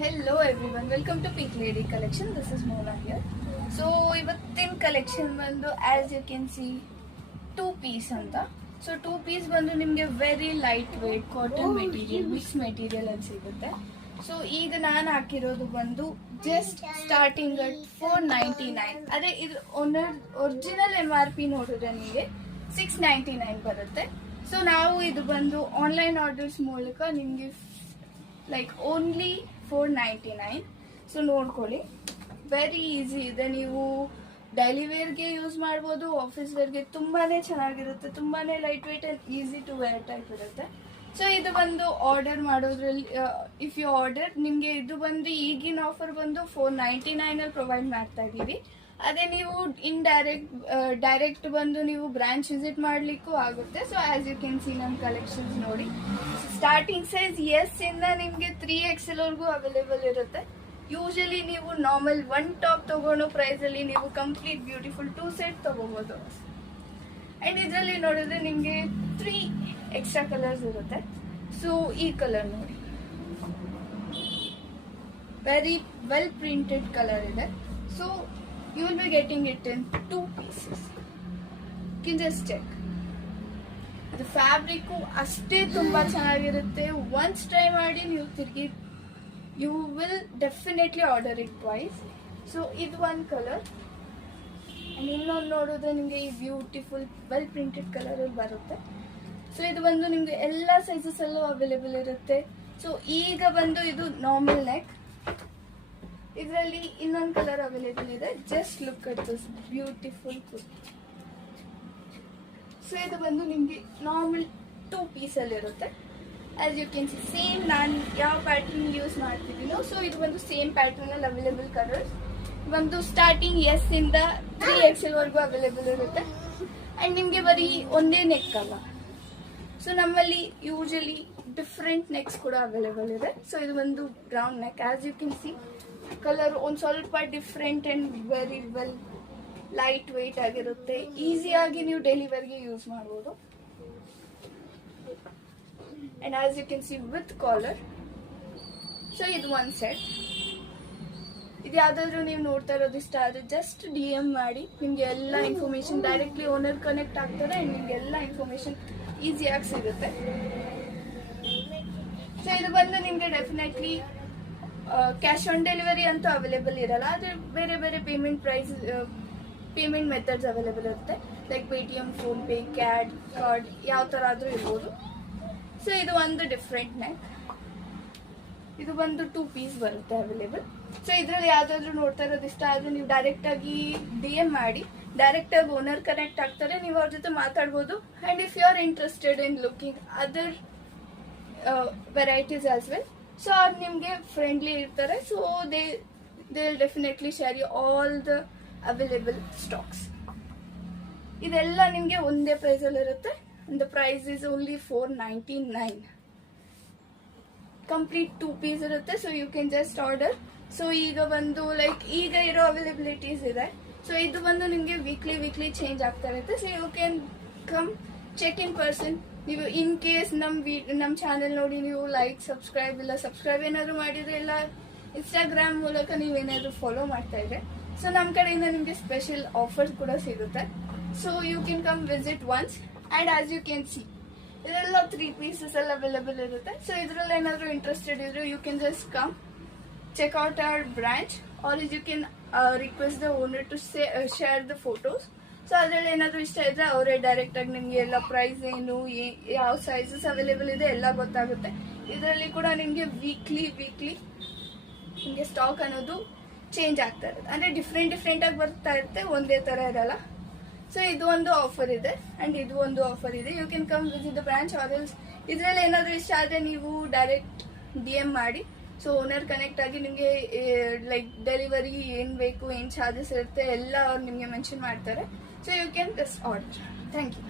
Hello everyone, welcome to Pink Lady Collection. This is Mona here. So ಇವತ್ತಿನ collection ಬಂದು as you can see 2 piece ಅಂತ. So 2 piece ಬಂದು ನಿಮಗೆ very light weight cotton material mix material ಅಲ್ಲಿ ಸಿಗುತ್ತೆ. So ಈಗ ನಾನು ಹಾಕಿರೋದು ಬಂದು ಜಸ್ಟ್ ಸ್ಟಾರ್ಟಿಂಗ್ ಅಟ್ 499. ಅದೇ ಇದು ಒರಿಜಿನಲ್ MRP ನೋಡಿದ್ರೆ ನಿಮಗೆ 699 ಬರುತ್ತೆ. ಸೊ ನಾವು ಇದು ಬಂದು ಆನ್ಲೈನ್ ಆರ್ಡರ್ಸ್ ಮೂಲಕ ನಿಮಗೆ ಲೈಕ್ ಓನ್ಲಿ 499. ಸೊ ನೋಡ್ಕೊಳ್ಳಿ, ವೆರಿ ಈಸಿ ಇದೆ. ನೀವು ಡೈಲಿ ವೇರ್ಗೆ ಯೂಸ್ ಮಾಡ್ಬೋದು, ಆಫೀಸ್ ವೇರ್ಗೆ ತುಂಬಾನೇ ಚೆನ್ನಾಗಿರುತ್ತೆ, ತುಂಬಾನೇ light weight and easy to wear type ಇರುತ್ತೆ. ಸೊ ಇದು ಬಂದು ಆರ್ಡರ್ ಮಾಡೋದ್ರಲ್ಲಿ ಇಫ್ ಯು ಆರ್ಡರ್ ನಿಮಗೆ ಇದು ಬಂದು ಈಗಿನ ಆಫರ್ ಬಂದು 499 ಅಲ್ಲಿ ಪ್ರೊವೈಡ್ ಮಾಡ್ತಾ ಇದ್ದೀವಿ. ಅದೇ ನೀವು ಡೈರೆಕ್ಟ್ ಬಂದು ನೀವು ಬ್ರಾಂಚ್ ವಿಸಿಟ್ ಮಾಡ್ಲಿಕ್ಕೂ ಆಗುತ್ತೆ. So as you can see ನಮ್ಮ ಕಲೆಕ್ಷನ್ಸ್ ನೋಡಿ, ಸ್ಟಾರ್ಟಿಂಗ್ ಸೈಜ್ ಎಸ್ ಇಂದ ನಿಮಗೆ 3XL ವರೆಗೂ ಅವೈಲೇಬಲ್ ಇರುತ್ತೆ. ಯೂಶಲಿ ನೀವು ನಾರ್ಮಲ್ 1 ಟಾಪ್ ತಗೊಳ್ಳೋ ಪ್ರೈಸ್ ಅಲ್ಲಿ ನೀವು ಕಂಪ್ಲೀಟ್ ಬ್ಯೂಟಿಫುಲ್ 2 ಸೆಟ್ ತಗೋಬಹುದು. ಅಂಡ್ ಇದರಲ್ಲಿ ನೋಡಿದ್ರೆ ನಿಮಗೆ 3 ಎಕ್ಸ್ಟ್ರಾ ಕಲರ್ಸ್ ಇರುತ್ತೆ. ಸೊ ಈ ಕಲರ್ ನೋಡಿ, ವೆರಿ ವೆಲ್ ಪ್ರಿಂಟೆಡ್ ಕಲರ್ ಇದೆ. So you will be getting it in 2 pieces. You can just check. The fabric ಅಷ್ಟೇ ತುಂಬಾ ಚೆನ್ನಾಗಿರುತ್ತೆ. ಒನ್ಸ್ ಟ್ರೈ ಮಾಡಿ ನೀವು ತಿರ್ಗಿ you will definitely order it twice. So ಇದು ಒಂದು ಕಲರ್ ಅಂಡ್ ಇನ್ನೊಂದು ನೋಡಿದ್ರೆ ನಿಮಗೆ ಈ ಬ್ಯೂಟಿಫುಲ್ ವೆಲ್ ಪ್ರಿಂಟೆಡ್ ಕಲರ್ ಅಲ್ಲಿ ಬರುತ್ತೆ. ಸೊ ಇದು ಬಂದು ನಿಮಗೆ ಎಲ್ಲ ಸೈಜಸ್ ಅಲ್ಲೂ ಅವೈಲೇಬಲ್ ಇರುತ್ತೆ. ಸೊ ಈಗ ಬಂದು ಇದು ನಾರ್ಮಲ್ ನೆಕ್, ಇದರಲ್ಲಿ ಇನ್ನೊಂದು ಕಲರ್ ಅವೈಲೇಬಲ್ ಇದೆ. Just look at this beautiful kurti. So ಇದು ಬಂದು ನಿಮಗೆ ನಾರ್ಮಲ್ 2 piece ಅಲ್ಲಿ ಇರುತ್ತೆ. As you can see same ನಾನು ಯಾವ ಪ್ಯಾಟರ್ನ್ ಯೂಸ್ ಮಾಡ್ತಿದ್ದೀನೋ ಸೊ ಇದು ಬಂದು ಸೇಮ್ ಪ್ಯಾಟರ್ನ್ ಅಲ್ಲಿ ಅವೈಲೇಬಲ್ ಕಲರ್ಸ್ ಬಂದು ಸ್ಟಾರ್ಟಿಂಗ್ ಎಸ್ ಇಂದ 3XL ವರೆಗೂ ಅವೈಲೇಬಲ್ ಇರುತ್ತೆ. ಅಂಡ್ ನಿಮಗೆ ಬರೀ ಒಂದೇ ನೆಕ್ ಅಲ್ಲ, ಸೊ ನಮ್ಮಲ್ಲಿ ಯೂಶಲಿ ಡಿಫ್ರೆಂಟ್ ನೆಕ್ಸ್ ಕೂಡ ಅವೈಲೇಬಲ್ ಇದೆ. ಸೊ ಇದು ಒಂದು brown neck, as you can see colour ಒಂದು ಸ್ವಲ್ಪ different and very well light weight ಆಗಿರುತ್ತೆ. ಈಸಿಯಾಗಿ ನೀವು ಡೈಲಿ ವೇರ್ಗೆ ಯೂಸ್ ಮಾಡ್ಬೋದು. And as you can see with collar. So ಇದು ಒಂದು ಸೆಟ್. ಇದು ಯಾವ್ದಾದ್ರು ನೀವು ನೋಡ್ತಾ ಇರೋದು ಇಷ್ಟ ಆದರೆ ಜಸ್ಟ್ DM ಮಾಡಿ, ನಿಮ್ಗೆ ಎಲ್ಲ ಇನ್ಫಾರ್ಮೇಶನ್ ಡೈರೆಕ್ಟ್ಲಿ ಓನರ್ ಕನೆಕ್ಟ್ ಆಗ್ತಾರೆ ಅಂಡ್ ನಿಮ್ಗೆ ಎಲ್ಲ ಇನ್ಫಾರ್ಮೇಶನ್ ಈಸಿಯಾಗಿ ಸಿಗುತ್ತೆ. ಸೊ ಇದು ಬಂದು ನಿಮ್ಗೆ ಡೆಫಿನೆಟ್ಲಿ ಕ್ಯಾಶ್ ಆನ್ ಡೆಲಿವರಿ ಅಂತೂ ಅವೈಲೇಬಲ್ ಇರಲ್ಲ, ಆದರೆ ಬೇರೆ ಬೇರೆ ಪೇಮೆಂಟ್ ಮೆಥಡ್ಸ್ ಅವೈಲೇಬಲ್ ಇರುತ್ತೆ. Like Paytm, PhonePe, CAD card ಯಾವ ಥರ ಆದರೂ ಇರ್ಬೋದು. ಸೊ ಇದು ಒಂದು ಡಿಫ್ರೆಂಟ್ ನೆಕ್, ಇದು ಬಂದು 2 piece ಬರುತ್ತೆ ಅವೈಲೇಬಲ್. ಸೊ ಇದರಲ್ಲಿ ಯಾವ್ದಾದ್ರು ನೋಡ್ತಾ ಇರೋದು ಇಷ್ಟ ಆದರೆ ನೀವು ಡೈರೆಕ್ಟಾಗಿ DM ಮಾಡಿ, ಡೈರೆಕ್ಟಾಗಿ ಓನರ್ ಕನೆಕ್ಟ್ ಆಗ್ತಾರೆ, ನೀವು ಅವ್ರ ಜೊತೆ ಮಾತಾಡ್ಬೋದು. And if you are interested in looking other varieties as well, so ಅವ್ರು ನಿಮಗೆ ಫ್ರೆಂಡ್ಲಿ ಇರ್ತಾರೆ. So they will definitely share you all the available stocks. ಇದೆಲ್ಲ ನಿಮಗೆ ಒಂದೇ ಪ್ರೈಸಲ್ಲಿ ಇರುತ್ತೆ. The price is only 499. Complete 2 piece ಇರುತ್ತೆ. So you can just order. So ಈಗ ಬಂದು ಲೈಕ್ ಈಗ ಇರೋ ಅವೈಲೇಬಿಲಿಟೀಸ್ ಇದೆ. ಸೊ ಇದು ಬಂದು ನಿಮಗೆ ವೀಕ್ಲಿ ಚೇಂಜ್ ಆಗ್ತಾ ಇರುತ್ತೆ. So you can come check in person. ನೀವು ಇನ್ ಕೇಸ್ ನಮ್ಮ ಚಾನೆಲ್ ನೋಡಿ ನೀವು ಲೈಕ್ ಸಬ್ಸ್ಕ್ರೈಬ್ ಏನಾದ್ರು ಮಾಡಿದ್ರೆ, ಇಲ್ಲ ಇನ್ಸ್ಟಾಗ್ರಾಮ್ ಮೂಲಕ ನೀವೇನಾದ್ರು ಫಾಲೋ ಮಾಡ್ತಾ ಇದ್ರೆ, ಸೊ ನಮ್ಮ ಕಡೆಯಿಂದ ನಿಮಗೆ ಸ್ಪೆಷಲ್ ಆಫರ್ಸ್ ಕೂಡ ಸಿಗುತ್ತೆ. So you can come visit once. And as you can see ಇದೆಲ್ಲ 3 pieces ಎಲ್ಲ ಅವೈಲೇಬಲ್ ಇರುತ್ತೆ. ಸೊ ಇದರಲ್ಲಿ ಏನಾದರೂ ಇಂಟ್ರೆಸ್ಟೆಡ್ ಇದ್ರೆ you can just come check out our branch, or you can request the owner to share the photos. So ಅದರಲ್ಲಿ ಏನಾದರೂ ಇಷ್ಟ ಇದ್ರೆ ಅವರೇ ಡೈರೆಕ್ಟಾಗಿ ನಿಮಗೆ ಎಲ್ಲ ಪ್ರೈಸ್ ಏನು, ಯಾವ ಸೈಜಸ್ ಅವೈಲೇಬಲ್ ಇದೆ ಎಲ್ಲ ಗೊತ್ತಾಗುತ್ತೆ. ಇದರಲ್ಲಿ ಕೂಡ ನಿಮಗೆ ವೀಕ್ಲಿ ನಿಮಗೆ ಸ್ಟಾಕ್ ಅನ್ನೋದು ಚೇಂಜ್ ಆಗ್ತಾ ಇರುತ್ತೆ, ಅಂದರೆ ಡಿಫ್ರೆಂಟಾಗಿ ಬರ್ತಾ ಇರುತ್ತೆ, ಒಂದೇ ಥರ ಇರಲ್ಲ. ಸೊ ಇದು ಒಂದು ಆಫರ್ ಇದೆ ಆ್ಯಂಡ್ ಇದು ಒಂದು ಆಫರ್ ಇದೆ. You can come visit the branch or else ಇದರಲ್ಲಿ ಏನಾದರೂ ಇಷ್ಟ ಆದರೆ ನೀವು ಡೈರೆಕ್ಟ್ DM ಮಾಡಿ. ಸೊ ಓನರ್ ಕನೆಕ್ಟ್ ಆಗಿ ನಿಮಗೆ ಲೈಕ್ ಡೆಲಿವರಿ ಏನು ಬೇಕು, ಏನು ಚಾರ್ಜಸ್ ಇರುತ್ತೆ ಎಲ್ಲ ಅವ್ರು ನಿಮಗೆ ಮೆನ್ಷನ್ ಮಾಡ್ತಾರೆ. So you can just order. Thank you.